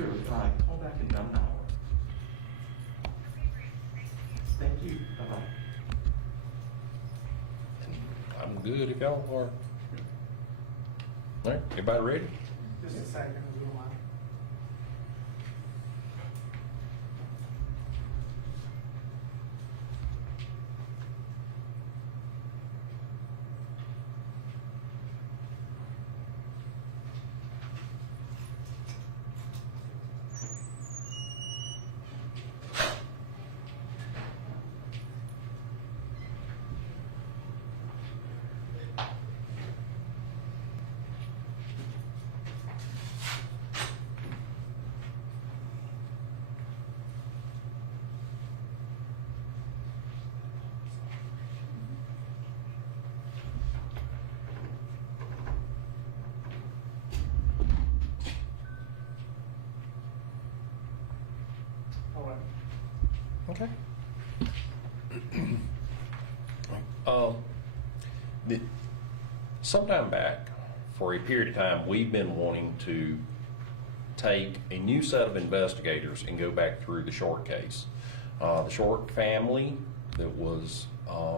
Sure, call back in about an hour. Thank you. Bye-bye. I'm good if y'all are. All right, everybody ready? Just a second, if you don't mind. All right. Okay. Sometime back, for a period of time, we've been wanting to take a new set of investigators and go back through the Short case. The Short family that was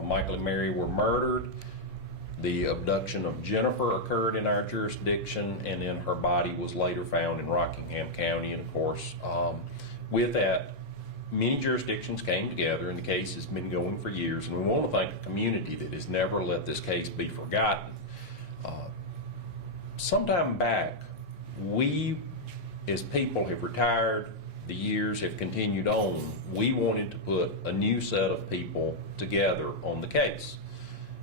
Michael and Mary were murdered. The abduction of Jennifer occurred in our jurisdiction, and then her body was later found in Rockingham County. And of course, with that, many jurisdictions came together, and the case has been going for years. And we want to thank the community that has never let this case be forgotten. Sometime back, we as people have retired, the years have continued on. We wanted to put a new set of people together on the case.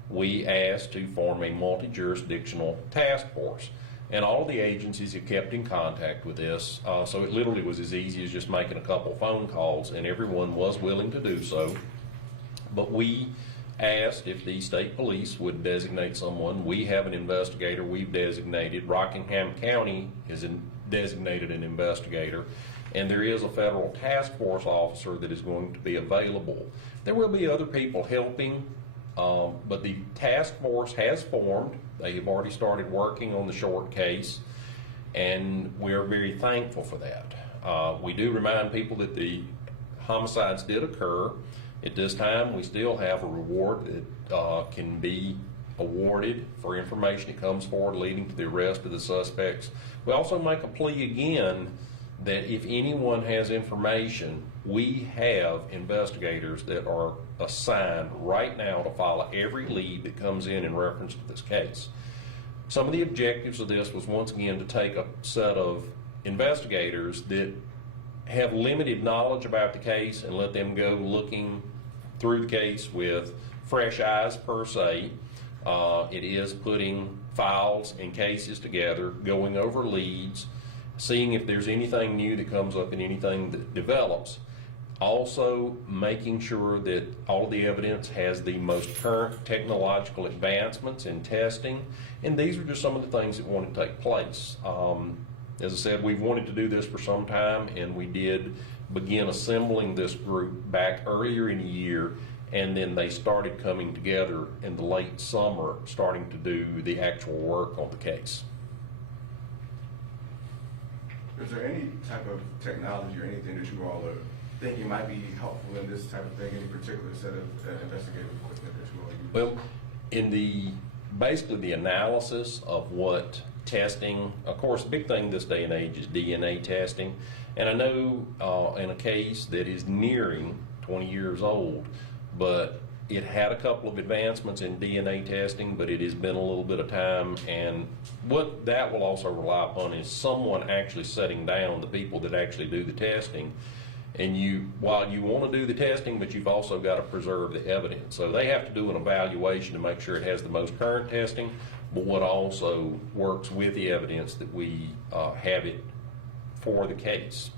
We asked to form a multi-jurisdictional task force, and all the agencies have kept in contact with this, so it literally was as easy as just making a couple phone calls, and everyone was willing to do so. But we asked if the state police would designate someone. We have an investigator we've designated. Rockingham County is designated an investigator, and there is a federal task force officer that is going to be available. There will be other people helping, but the task force has formed. They have already started working on the Short case, and we're very thankful for that. We do remind people that the homicides did occur. At this time, we still have a reward that can be awarded for information that comes forward leading to the arrest of the suspects. We also make a plea again that if anyone has information, we have investigators that are assigned right now to follow every lead that comes in reference to this case. Some of the objectives of this was, once again, to take a set of investigators that have limited knowledge about the case and let them go looking through the case with fresh eyes, per se. It is putting files and cases together, going over leads, seeing if there's anything new that comes up and anything that develops. Also making sure that all of the evidence has the most current technological advancements in testing. And these are just some of the things that want to take place. As I said, we've wanted to do this for some time, and we did begin assembling this group back earlier in the year, and then they started coming together in the late summer, starting to do the actual work on the case. Is there any type of technology or anything that you all are thinking might be helpful in this type of thing, any particular set of investigative equipment that you all use? Well, in the basically the analysis of what testing, of course, the big thing this day and age is DNA testing. And I know in a case that is nearing 20 years old, but it had a couple of advancements in DNA testing, but it has been a little bit of time. And what that will also rely upon is someone actually setting down the people that actually do the testing. And while you want to do the testing, but you've also got to preserve the evidence. So they have to do an evaluation to make sure it has the most current testing, but what also works with the evidence that we have it for the case.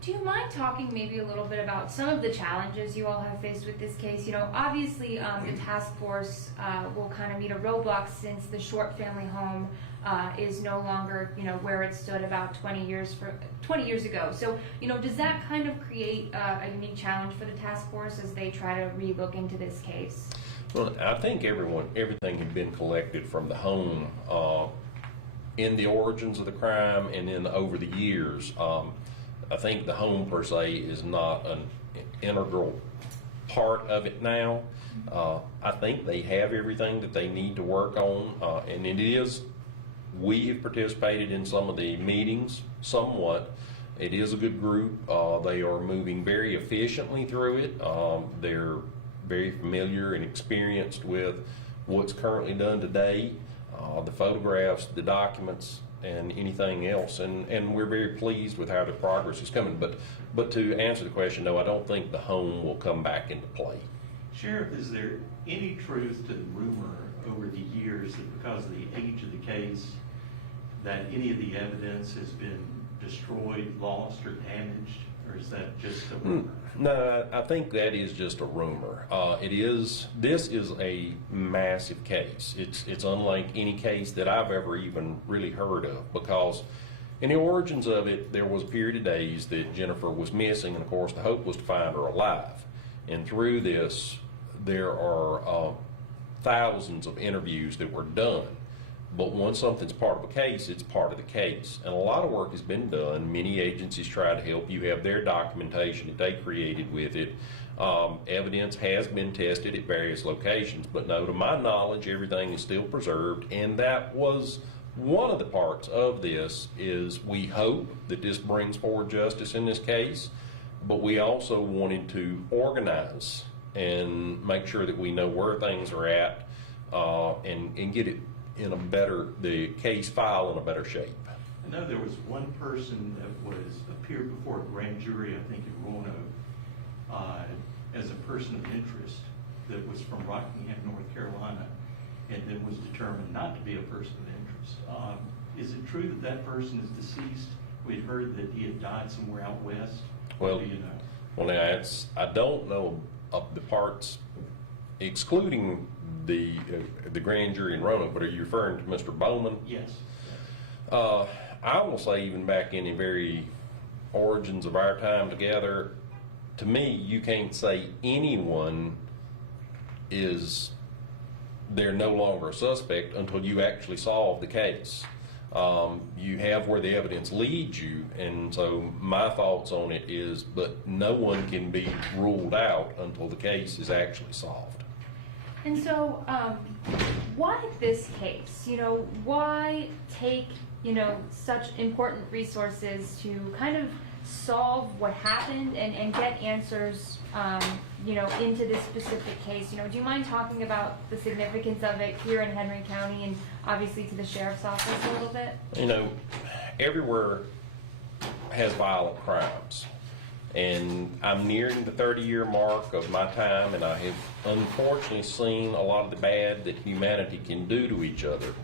Do you mind talking maybe a little bit about some of the challenges you all have faced with this case? You know, obviously the task force will kind of meet a roadblock since the Short family home is no longer, you know, where it stood about 20 years ago. So, you know, does that kind of create a unique challenge for the task force as they try to re-look into this case? Well, I think everything had been collected from the home in the origins of the crime and then over the years. I think the home per se is not an integral part of it now. I think they have everything that they need to work on, and it is, we have participated in some of the meetings somewhat. It is a good group. They are moving very efficiently through it. They're very familiar and experienced with what's currently done today, the photographs, the documents, and anything else. And we're very pleased with how the progress is coming. But to answer the question, no, I don't think the home will come back into play. Sheriff, is there any truth to the rumor over the years that because of the age of the case, that any of the evidence has been destroyed, lost, or damaged? Or is that just a rumor? No, I think that is just a rumor. This is a massive case. It's unlike any case that I've ever even really heard of, because in the origins of it, there was a period of days that Jennifer was missing, and of course the hope was to find her alive. And through this, there are thousands of interviews that were done. But once something's part of a case, it's part of the case. And a lot of work has been done. Many agencies try to help. You have their documentation that they created with it. Evidence has been tested at various locations. But no, to my knowledge, everything is still preserved. And that was one of the parts of this, is we hope that this brings forward justice in this case. But we also wanted to organize and make sure that we know where things are at, and get it in the case file in a better shape. I know there was one person that appeared before a grand jury, I think in Roanoke, as a person of interest that was from Rockingham, North Carolina, and then was determined not to be a person of interest. Is it true that that person is deceased? We'd heard that he had died somewhere out west. Well, do you know? Well, now I don't know of the parts, excluding the grand jury in Roanoke, but are you referring to Mr. Bowman? Yes. I will say, even back in the very origins of our time together, to me, you can't say anyone they're no longer a suspect until you actually solve the case. You have where the evidence leads you, and so my thoughts on it is, but no one can be ruled out until the case is actually solved. And so, why this case? Why take, such important resources to kind of solve what happened and get answers, into this specific case? Do you mind talking about the significance of it here in Henry County and obviously to the sheriff's office a little bit? Everywhere has violent crimes. And I'm nearing the 30-year mark of my time, and I have unfortunately seen a lot of the bad that humanity can do to each other.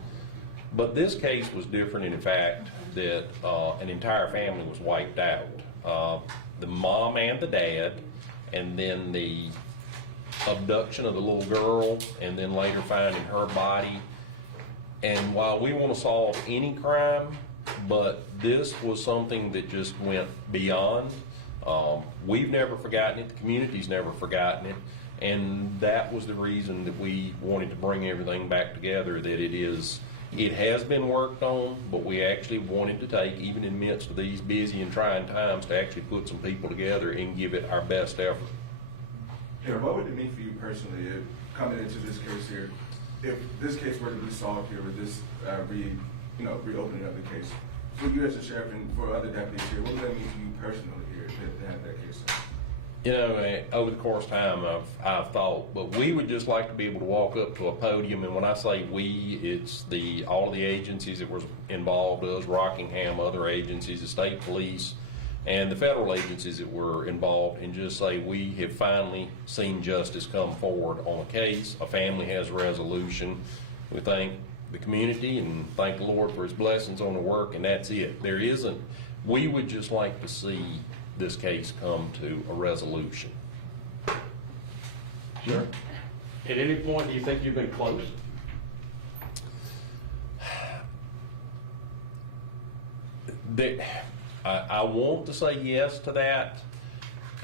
But this case was different in the fact that an entire family was wiped out. The mom and the dad, and then the abduction of the little girl, and then later finding her body. And while we want to solve any crime, but this was something that just went beyond. We've never forgotten it, the community's never forgotten it, and that was the reason that we wanted to bring everything back together, that it has been worked on, but we actually wanted to take, even in the midst of these busy and trying times, to actually put some people together and give it our best effort. Yeah, what would it mean for you personally, coming into this case here, if this case were to be solved here with this reopening of the case, for you as a sheriff and for other deputies here, what would that mean to you personally here to have that case solved? Over the course of time, I've thought, but we would just like to be able to walk up to a podium, and when I say we, it's all of the agencies that were involved, us, Rockingham, other agencies, the state police, and the federal agencies that were involved, and just say we have finally seen justice come forward on a case. A family has a resolution. We thank the community and thank the Lord for His blessings on the work, and that's it. We would just like to see this case come to a resolution. Sure. At any point, do you think you've been close? I want to say yes to that.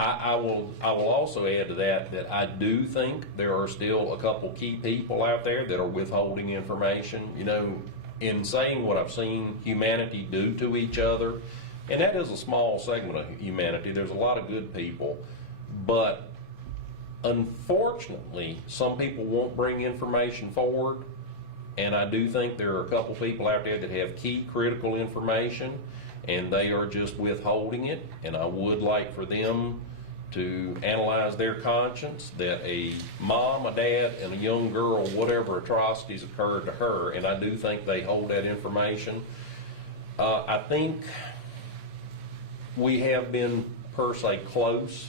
I will also add to that I do think there are still a couple key people out there that are withholding information. in saying what I've seen humanity do to each other, and that is a small segment of humanity, there's a lot of good people, but unfortunately, some people won't bring information forward, and I do think there are a couple people out there that have key critical information, and they are just withholding it, and I would like for them to analyze their conscience that a mom, a dad, and a young girl, whatever atrocities occurred to her, and I do think they hold that information. I think we have been per se close,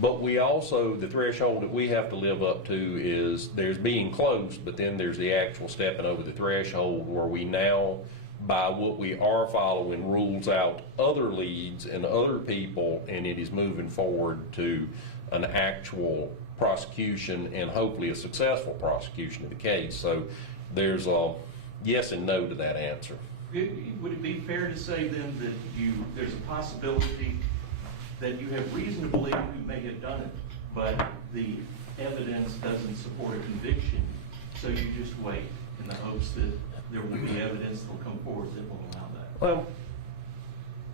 but we also, the threshold that we have to live up to is there's being close, but then there's the actual stepping over the threshold where we now, by what we are following, rules out other leads and other people, and it is moving forward to an actual prosecution and hopefully a successful prosecution of the case. So there's a yes and no to that answer. Would it be fair to say then that there's a possibility that you have reason to believe who may have done it, but the evidence doesn't support a conviction, so you just wait in the hopes that there will be evidence that will come forward that will allow that? Well,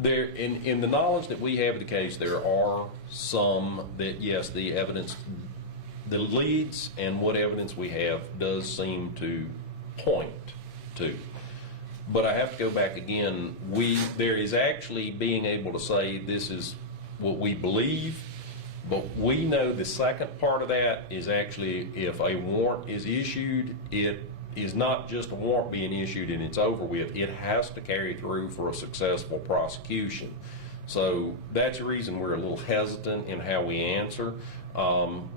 there, in the knowledge that we have of the case, there are some that, yes, the evidence, the leads and what evidence we have does seem to point to. But I have to go back again, there is actually being able to say this is what we believe, but we know the second part of that is actually if a warrant is issued, it is not just a warrant being issued and it's over with. It has to carry through for a successful prosecution. So that's the reason we're a little hesitant in how we answer.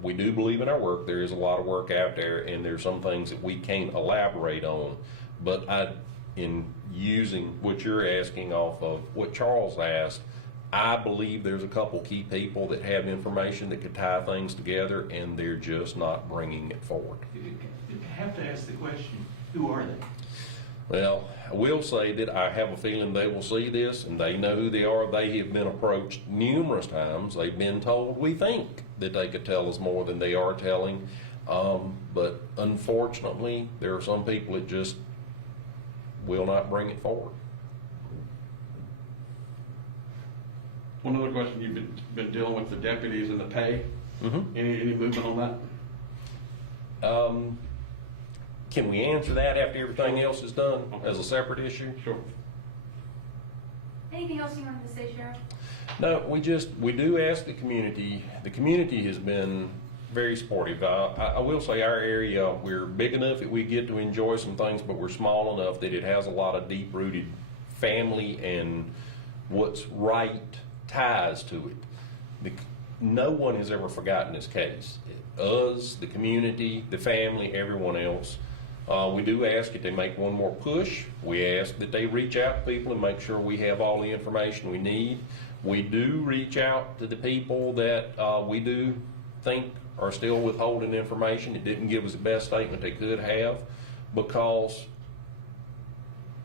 We do believe in our work. There is a lot of work out there, and there's some things that we can't elaborate on. But in using what you're asking off of what Charles asked, I believe there's a couple key people that have information that could tie things together, and they're just not bringing it forward. You have to ask the question, who are they? Well, I will say that I have a feeling they will see this, and they know who they are. They have been approached numerous times. They've been told, we think that they could tell us more than they are telling. But unfortunately, there are some people that just will not bring it forward. One other question, you've been dealing with the deputies and the pay. Mm-hmm. Any movement on that? Can we answer that after everything else is done as a separate issue? Sure. Anything else you wanted to say, Sheriff? No, we do ask the community. The community has been very supportive. I will say our area, we're big enough that we get to enjoy some things, but we're small enough that it has a lot of deep-rooted family and what's right ties to it. No one has ever forgotten this case. Us, the community, the family, everyone else. We do ask that they make one more push. We ask that they reach out to people and make sure we have all the information we need. We do reach out to the people that we do think are still withholding information that didn't give us the best statement they could have, because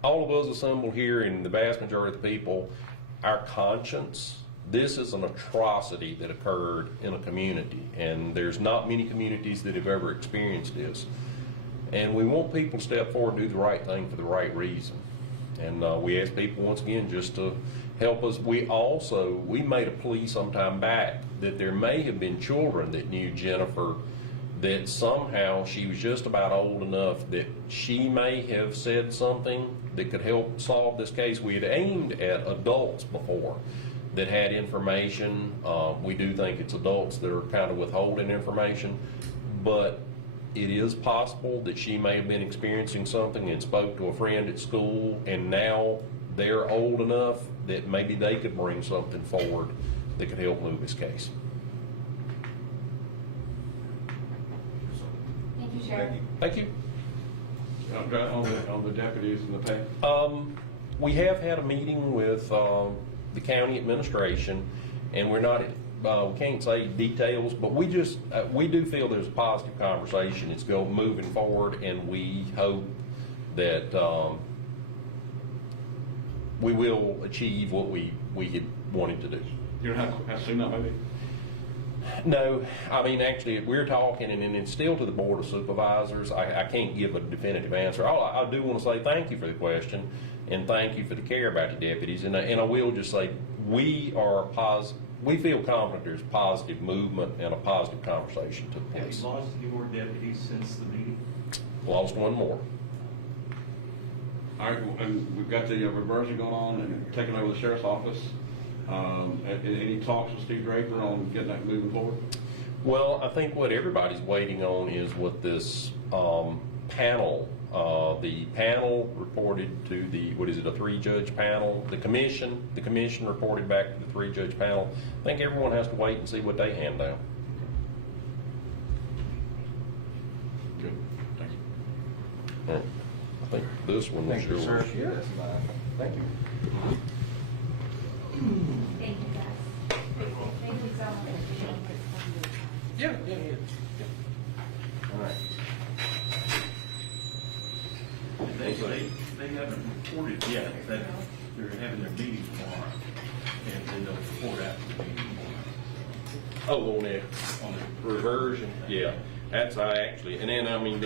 all of us assembled here, and the vast majority of the people, our conscience, this is an atrocity that occurred in a community, and there's not many communities that have ever experienced this. And we want people to step forward and do the right thing for the right reason. And we ask people once again just to help us. We made a plea some time back that there may have been children that knew Jennifer, that somehow she was just about old enough that she may have said something that could help solve this case. We had aimed at adults before that had information. We do think it's adults that are kind of withholding information, but it is possible that she may have been experiencing something and spoke to a friend at school, and now they're old enough that maybe they could bring something forward that could help move this case. Thank you, Sheriff. Thank you. On the deputies and the pay? We have had a meeting with the county administration, and we're not, we can't say details, but we do feel there's a positive conversation. It's moving forward, and we hope that we will achieve what we had wanted to do. You know how soon that may be? No, I mean, actually, we're talking, and it's still to the Board of Supervisors. I can't give a definitive answer. I do want to say thank you for the question, and thank you for the care about your deputies. And I will just say, we feel confident there's positive movement and a positive conversation to the Have police. you lost any more deputies since the meeting? Lost one more. All right, and we've got the reversion going on and taking over the sheriff's office. Any talks with Steve Draper on getting that moving forward? Well, I think what everybody's waiting on is what this panel, the panel reported to the, what is it, a 3-judge panel? The commission reported back to the 3-judge panel. I think everyone has to wait and see what they hand down. Good, thank you. All right. I think this one was yours. Yeah, that's mine. Thank you. Thank you, guys. Thank you so much. Yeah. All right. They haven't reported yet that they're having their meeting tomorrow, and then they'll report after the meeting tomorrow. Oh, on the On the reversion, yeah. That's actually, and then, I mean,